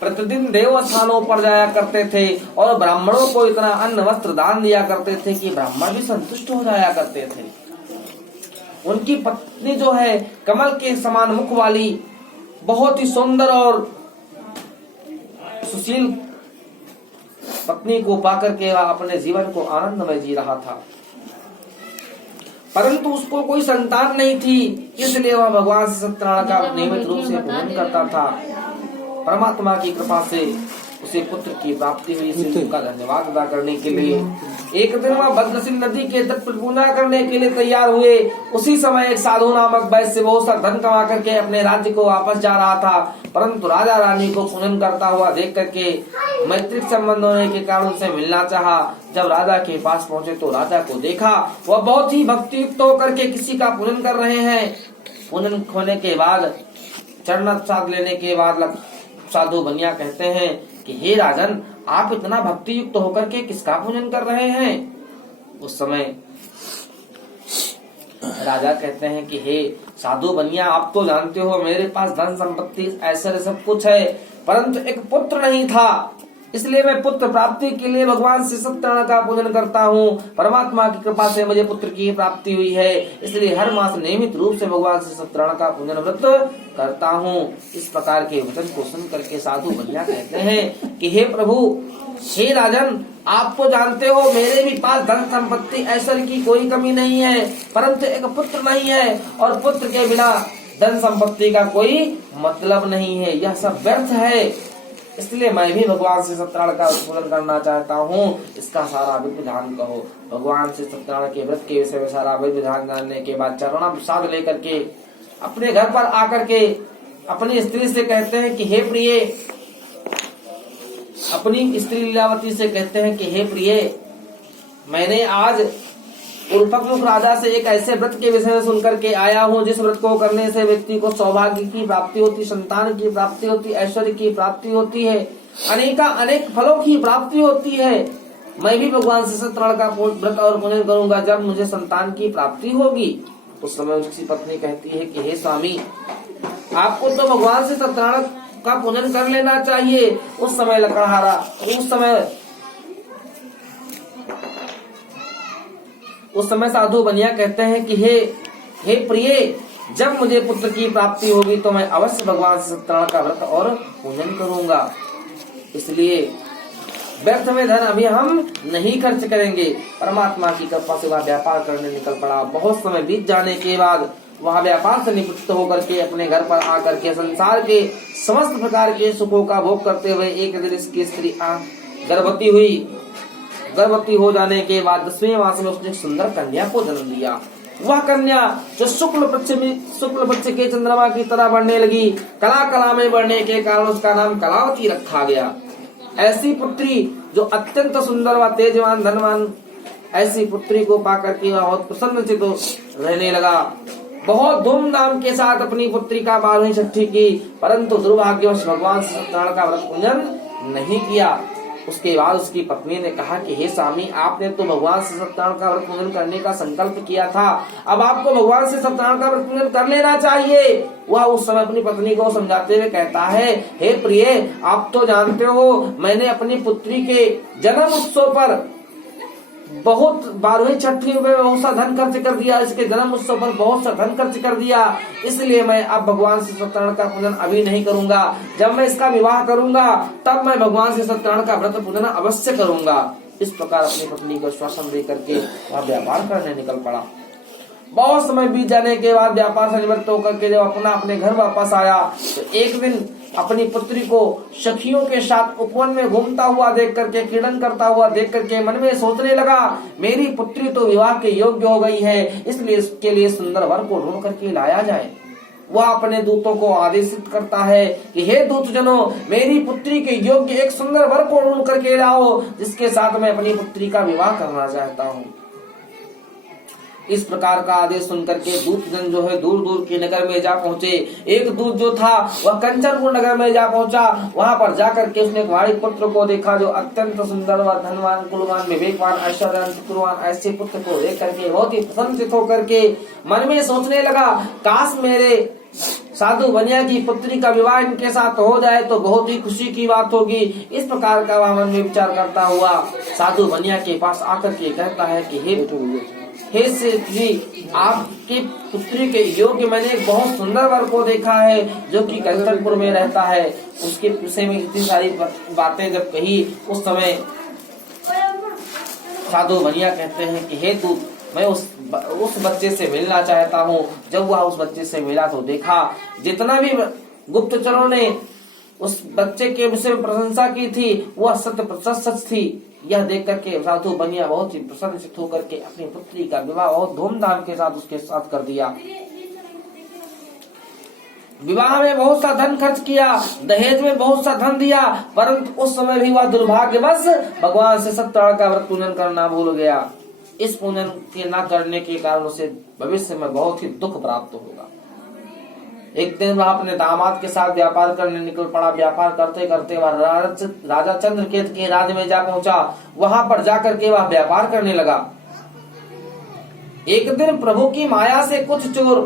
प्रतिदिन देव स्थानों पर जाया करते थे और ब्राह्मणों को इतना अन्न वस्त्र दान दिया करते थे कि ब्राह्मण भी संतुष्ट हो जाया करते थे। उनकी पत्नी जो है कमल के समान मुख वाली, बहुत ही सुंदर और सुशील पत्नी को पाकर के वह अपने जीवन को आनंदमय जी रहा था, परंतु उसको कोई संतान नहीं थी, इसलिए वह भगवान से सत्यनारायण का नियमित रूप से पूजन करता था। परमात्मा की कृपा से उसे पुत्र की प्राप्ति हुई। इसे उनका धन्यवाद अदा करने के लिए एक दिन वह भद्रसिंह नदी के तट पर पूजा करने के लिए तैयार हुए। उसी समय एक साधु नामक वैश्य से बहुत सा धन कमा करके अपने राज्य को वापस जा रहा था, परंतु राजा रानी को पूजन करता हुआ देख करके मैत्रिक संबंध होने के कारण उनसे मिलना चाहा। जब राजा के पास पहुंचे तो राजा को देखा वह बहुत ही भक्ति युक्त होकर के किसी का पूजन कर रहे हैं। पूजन होने के बाद चरण साध लेने के बाद साधु बनिया कहते हैं कि हे राजन, आप इतना भक्ति युक्त होकर के किसका पूजन कर रहे हैं? उस समय राजा कहते हैं कि हे साधु बनिया, आप तो जानते हो मेरे पास धन संपत्ति ऐश्वर्य सब कुछ है, परंतु एक पुत्र नहीं था, इसलिए मैं पुत्र प्राप्ति के लिए भगवान से सत्यनारायण का पूजन करता हूँ। परमात्मा की कृपा से मुझे पुत्र की प्राप्ति हुई है, इसलिए हर मास नियमित रूप से भगवान से सत्यनारायण का पूजन व्रत करता हूँ। इस प्रकार के वचन को सुन करके साधु बनिया कहते हैं कि हे प्रभु, हे राजन, आप तो जानते हो मेरे भी पास धन संपत्ति ऐश्वर्य की कोई कमी नहीं है, परंतु एक पुत्र नहीं है और पुत्र के बिना धन संपत्ति का कोई मतलब नहीं है, यह सब व्यर्थ है। इसलिए मैं भी भगवान से सत्यनारायण का पूजन करना चाहता हूँ। इसका सारा विधि विधान कहो। भगवान से सत्यनारायण के व्रत के विषय में सारा विधि विधान जानने के बाद चरण प्रसाद लेकर के अपने घर पर आकर के अपनी स्त्री से कहते हैं कि हे प्रिय, अपनी स्त्री लीलावती से कहते हैं कि हे प्रिय, मैंने आज उल्फकमुख राजा से एक ऐसे व्रत के विषय में सुनकर के आया हूँ जिस व्रत को करने से व्यक्ति को सौभाग्य की प्राप्ति होती, संतान की प्राप्ति होती, ऐश्वर्य की प्राप्ति होती है, अनेक फलों की प्राप्ति होती है। मैं भी भगवान से सत्यनारायण का व्रत और पूजन करूंगा जब मुझे संतान की प्राप्ति होगी। उस समय उसकी पत्नी कहती है कि हे स्वामी, आपको तो भगवान से सत्यनारायण का पूजन कर लेना चाहिए। उस समय साधु बनिया कहते हैं कि हे प्रिय, जब मुझे पुत्र की प्राप्ति होगी तो मैं अवश्य भगवान से सत्यनारायण का व्रत और पूजन करूंगा, इसलिए व्यर्थ में धन अभी हम नहीं खर्च करेंगे। परमात्मा की कृपा से वह व्यापार करने निकल पड़ा। बहुत समय बीत जाने के बाद वह व्यापार से निवृत्त होकर के अपने घर पर आकर के संसार के समस्त प्रकार के सुखों का भोग करते हुए एक दिन इसकी स्त्री गर्भवती हुई। गर्भवती हो जाने के बाद 10वें मास में उसने एक सुंदर कन्या को जन्म दिया। वह कन्या जो शुक्ल पक्ष के चंद्रमा की तरह बढ़ने लगी, कला में बढ़ने के कारण उसका नाम कलावती रखा गया। ऐसी पुत्री जो अत्यंत सुंदर व तेजवान धनवान, ऐसी पुत्री को पाकर के वह बहुत प्रसन्नचित्त रहने लगा। बहुत धूमधाम के साथ अपनी पुत्री का 12वीं छठी की, परंतु दुर्भाग्यवश भगवान से सत्यनारायण का व्रत पूजन नहीं किया। उसके बाद उसकी पत्नी ने कहा कि हे स्वामी, आपने तो भगवान से सत्यनारायण का व्रत पूजन करने का संकल्प किया था, अब आपको भगवान से सत्यनारायण का व्रत पूजन कर लेना चाहिए। वह उस समय अपनी पत्नी को समझाते हुए कहता है, हे प्रिय, आप तो जानते हो मैंने अपनी पुत्री के जन्म उत्सव पर बहुत 12वीं छठी में बहुत सा धन खर्च कर दिया, इसके जन्म उत्सव पर बहुत सा धन खर्च कर दिया, इसलिए मैं अब भगवान से सत्यनारायण का पूजन अभी नहीं करूंगा। जब मैं इसका विवाह करूंगा तब मैं भगवान से सत्यनारायण का व्रत पूजन अवश्य करूंगा। इस प्रकार अपनी पत्नी को श्वासन दे करके वह व्यापार करने निकल पड़ा। बहुत समय बीत जाने के बाद व्यापार से निवृत्त होकर के जब अपने घर वापस आया तो एक दिन अपनी पुत्री को सखियों के साथ उपवन में घूमता हुआ देख करके, क्रीडन करता हुआ देख करके मन में सोचने लगा, मेरी पुत्री तो विवाह के योग्य हो गई है, इसलिए इसके लिए सुंदर वर को ढूंढ करके लाया जाए। वह अपने दूतों को आदेशित करता है कि हे दूत जनों, मेरी पुत्री के योग्य एक सुंदर वर को ढूंढ करके लाओ, जिसके साथ मैं अपनी पुत्री का विवाह करना चाहता हूँ। इस प्रकार का आदेश सुनकर के दूत जन जो है दूर दूर के नगर में जा पहुंचे। एक दूत जो था वह कंचनपुर नगर में जा पहुंचा। वहां पर जाकर के उसने कुमारी पुत्र को देखा जो अत्यंत सुंदर व धनवान, कुलवान, विवेकवान, ऐश्वर्यवान, चतुरवान, ऐसे पुत्र को देख करके बहुत ही प्रसन्नचित्त होकर के मन में सोचने लगा, काश मेरे साधु बनिया की पुत्री का विवाह इनके साथ हो जाए तो बहुत ही खुशी की बात होगी। इस प्रकार का वह मन में विचार करता हुआ साधु बनिया के पास आकर के कहता है कि हे सेठ जी, आपकी पुत्री के योग्य मैंने एक बहुत सुंदर वर को देखा है जो कि कैथलपुर में रहता है। उसके विषय में इतनी सारी बातें जब कही उस समय साधु बनिया कहते हैं कि हे दूत, मैं उस बच्चे से मिलना चाहता हूँ। जब वह उस बच्चे से मिला तो देखा जितना भी गुप्तचरों ने उस बच्चे के विषय में प्रशंसा की थी वह सच थी। यह देख करके साधु बनिया बहुत ही प्रसन्नचित्त होकर के अपनी पुत्री का विवाह बहुत धूमधाम के साथ उसके साथ कर दिया। विवाह में बहुत सा धन खर्च किया, दहेज में बहुत सा धन दिया, परंतु उस समय भी वह दुर्भाग्यवश भगवान से सत्यनारायण का व्रत पूजन करना भूल गया। इस पूजन के न करने के कारण उसे भविष्य में बहुत ही दुख प्राप्त होगा। एक दिन वह अपने दामाद के साथ व्यापार करने निकल पड़ा। व्यापार करते करते वह राजा चंद्रकेत के राज्य में जा पहुंचा। वहां पर जाकर के वह व्यापार करने लगा। एक दिन प्रभु की माया से कुछ चोर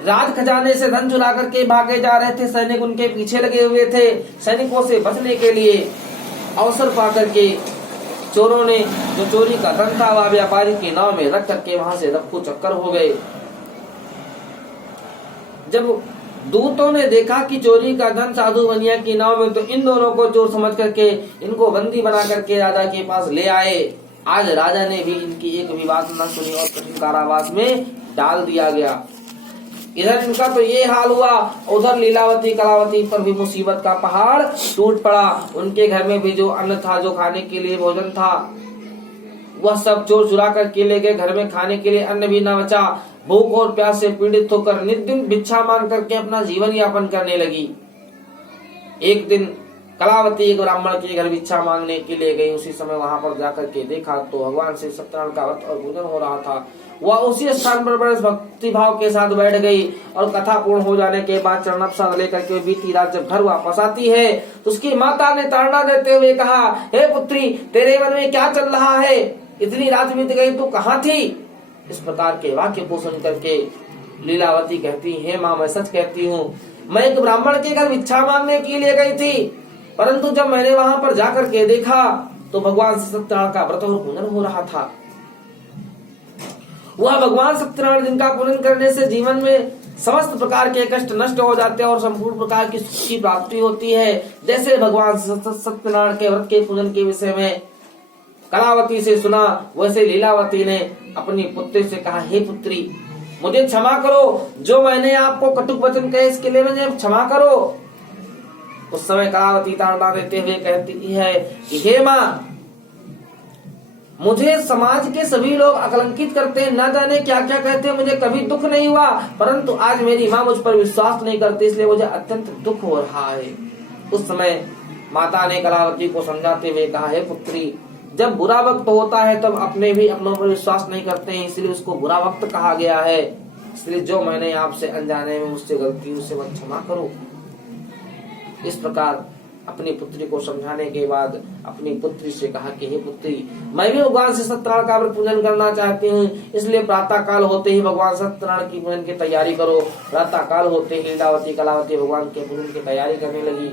राज खजाने से धन चुरा करके भागे जा रहे थे। सैनिक उनके पीछे लगे हुए थे। सैनिकों से बचने के लिए अवसर पा करके चोरों ने जो चोरी का धन था वह व्यापारी की नाव में रख करके वहां से रफ्फू चक्कर हो गए। जब दूतों ने देखा कि चोरी का धन साधु बनिया की नाव में, तो इन दोनों को चोर समझ करके इनको बंदी बना करके राजा के पास ले आए। आज राजा ने भी इनकी एक भी बात न सुनी और कठिन कारावास में डाल दिया गया। इधर इनका तो ये हाल हुआ, उधर लीलावती कलावती पर भी मुसीबत का पहाड़ टूट पड़ा। उनके घर में भी जो अन्न था, जो खाने के लिए भोजन था, वह सब चोर चुरा कर ले गए। घर में खाने के लिए अन्न भी न बचा। भूख और प्यास से पीड़ित होकर नित दिन भिक्षा मांग करके अपना जीवन यापन करने लगी। एक दिन कलावती एक ब्राह्मण के घर भिक्षा मांगने के लिए गई। उसी समय वहां पर जाकर के देखा तो भगवान से सत्यनारायण का व्रत और पूजन हो रहा था। वह उसी स्थान पर बड़े भक्ति भाव के साथ बैठ गई और कथा पूर्ण हो जाने के बाद चरण प्रसाद लेकर के बीती रात जब घर वापस आती है तो उसकी माता ने ताड़ना देते हुए कहा, हे पुत्री, तेरे मन में क्या चल रहा है? इतनी रात बीत गई, तू कहाँ थी? इस प्रकार के वाक्य को सुन करके लीलावती कहती, हे माँ, मैं सच कहती हूँ, मैं एक ब्राह्मण के घर भिक्षा मांगने के लिए गई थी, परंतु जब मैंने वहां पर जाकर के देखा तो भगवान सत्यनारायण का व्रत और पूजन हो रहा था। वह भगवान सत्यनारायण जिनका पूजन करने से जीवन में समस्त प्रकार के कष्ट नष्ट हो जाते हैं और संपूर्ण प्रकार की सुख की प्राप्ति होती है। जैसे भगवान सत्यनारायण के व्रत के पूजन के विषय में कलावती से सुना, वैसे लीलावती ने अपनी पुत्री से कहा, हे पुत्री, मुझे क्षमा करो, जो मैंने आपको कटुक वचन कहे इसके लिए मुझे क्षमा करो। उस समय कलावती ताड़ना देते हुए कहती है कि हे माँ, मुझे समाज के सभी लोग अकलंकित करते हैं, न जाने क्या क्या कहते हैं, मुझे कभी दुख नहीं हुआ, परंतु आज मेरी माँ मुझ पर विश्वास नहीं करती, इसलिए मुझे अत्यंत दुख हो रहा है। उस समय माता ने कलावती को समझाते हुए कहा, हे पुत्री, जब बुरा वक्त होता है तब अपने भी अपनों पर विश्वास नहीं करते हैं, इसलिए उसको बुरा वक्त कहा गया है। इसलिए जो मैंने आपसे अनजाने में मुझसे गलती उसे मत क्षमा करो। इस प्रकार अपनी पुत्री को समझाने के बाद अपनी पुत्री से कहा कि हे पुत्री, मैं भी भगवान से सत्यनारायण का व्रत पूजन करना चाहती हूँ, इसलिए प्रातः काल होते ही भगवान सत्यनारायण की पूजन की तैयारी करो। प्रातः काल होते ही लीलावती कलावती भगवान के पूजन की तैयारी करने लगी।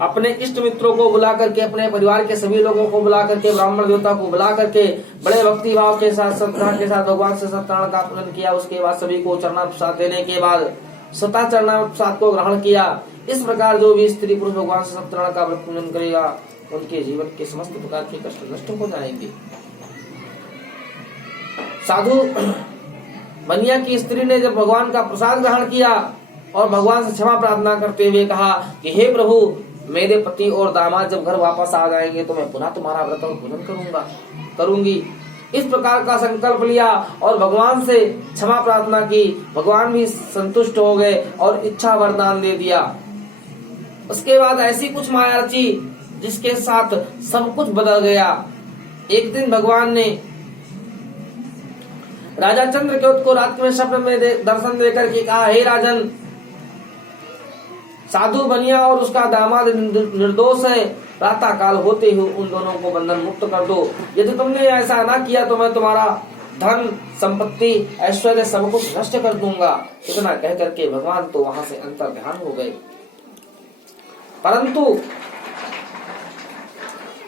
अपने इष्ट मित्रों को बुला करके, अपने परिवार के सभी लोगों को बुला करके, ब्राह्मण देवता को बुला करके बड़े भक्ति भाव के साथ सत्यनारायण के साथ भगवान से सत्यनारायण का पूजन किया। उसके बाद सभी को चरणा प्रसाद देने के बाद सता चरणा प्रसाद को ग्रहण किया। इस प्रकार जो भी स्त्री पुरुष भगवान से सत्यनारायण का व्रत पूजन करेगा उनके जीवन के समस्त प्रकार के कष्ट नष्ट हो जाएंगे। साधु बनिया की स्त्री ने जब भगवान का प्रसाद ग्रहण किया और भगवान से क्षमा प्रार्थना करते हुए कहा कि हे प्रभु, मेरे पति और दामाद जब घर वापस आ जाएंगे तो मैं पुनः तुम्हारा व्रत और पूजन करूंगी। इस प्रकार का संकल्प लिया और भगवान से क्षमा प्रार्थना की। भगवान भी संतुष्ट हो गए और इच्छा वरदान दे दिया। उसके बाद ऐसी कुछ माया रची जिसके साथ सब कुछ बदल गया। एक दिन भगवान ने राजा चंद्रकेतु को रात में स्वप्न में दर्शन देकर के कहा, हे राजन, साधु बनिया और उसका दामाद निर्दोष है, प्रातः काल होते ही उन दोनों को बंधन मुक्त कर दो। यदि तुमने ऐसा ना किया तो मैं तुम्हारा धन संपत्ति ऐश्वर्य सब कुछ नष्ट कर दूंगा। इतना कह करके भगवान तो वहां से अंतर्ध्यान हो गए। परंतु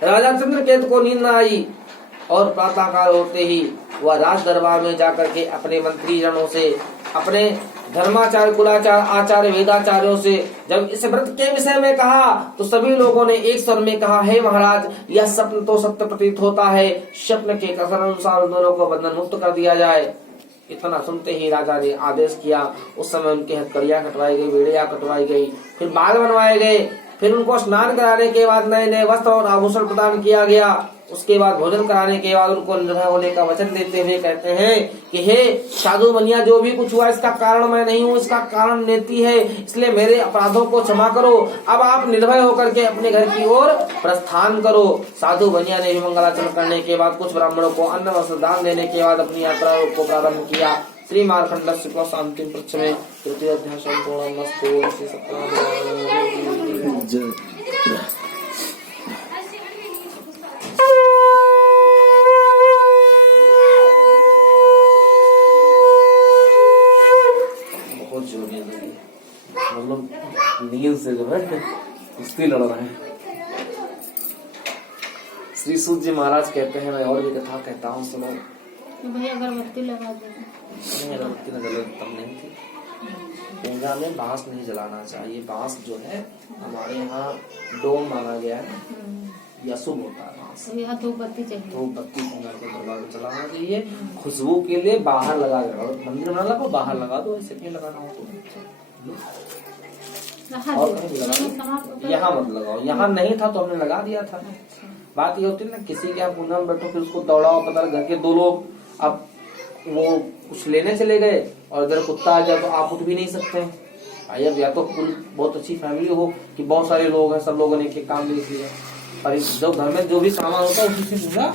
राजा चंद्रकेतु को नींद न आई और प्रातःकाल होते ही वह राज दरबार में जाकर के अपने मंत्री जनों से, अपने धर्माचार्य, कुलाचार्य, आचार्य, वेदाचार्यों से जब इस व्रत के विषय में कहा तो सभी लोगों ने एक स्वर में कहा, हे महाराज, यह स्वप्न तो सत्य प्रतीत होता है, स्वप्न के कथन अनुसार दोनों को बंधन मुक्त कर दिया जाए। इतना सुनते ही राजा ने आदेश किया। उस समय उनकी हथकड़ियां कटवाई गई, बेड़ियां कटवाई गई, फिर बाल बनवाए गए, फिर उनको स्नान कराने के बाद नए नए वस्त्र और आभूषण प्रदान किया गया। उसके बाद भोजन कराने के बाद उनको निर्भय होने का वचन देते हुए कहते हैं कि हे साधु मुनिया, जो भी कुछ हुआ इसका कारण मैं नहीं हूँ, इसका कारण नेति है, इसलिए मेरे अपराधों को क्षमा करो। अब आप निर्भय होकर के अपने घर की ओर प्रस्थान करो। साधु मुनिया ने भी मंगलाचरण करने के बाद कुछ ब्राह्मणों को अन्न वस्त्र दान देने के बाद अपनी यात्रा को प्रारंभ किया। श्री मार्कंड शुक्ल शांति पक्ष में तृतीय अध्याय मतलब नींद से जो है कुश्ती लड़ रहे हैं। श्री सूत जी महाराज कहते हैं, मैं और भी कथा कहता हूँ, सुनो। भैया अगरबत्ती लगा दे। अगरबत्ती न जले तब नहीं थी। पूजा में बांस नहीं जलाना चाहिए। बांस जो है हमारे यहाँ डोम माना गया है, यह अशुभ होता है। बांस धूप बत्ती चाहिए, धूप बत्ती दरबार में चलाना चाहिए। खुशबू के लिए बाहर लगा दो, मंदिर में लगाओ, बाहर लगा दो। ऐसे क्यों लगाना हो? और यहाँ मत लगाओ। यहाँ नहीं था तो हमने लगा दिया था। बात ये होती है ना, किसी के यहाँ पूजा में बैठो, फिर उसको दौड़ाओ, पता घर के दो लोग अब वो कुछ लेने चले गए और इधर कुत्ता आ गया तो आप उठ भी नहीं सकते हैं भाई। अब या तो कुल बहुत अच्छी फैमिली हो कि बहुत सारे लोग हैं, सब लोगों ने एक काम देख लिया, पर जब घर में जो भी सामान होता है उसी से पूजा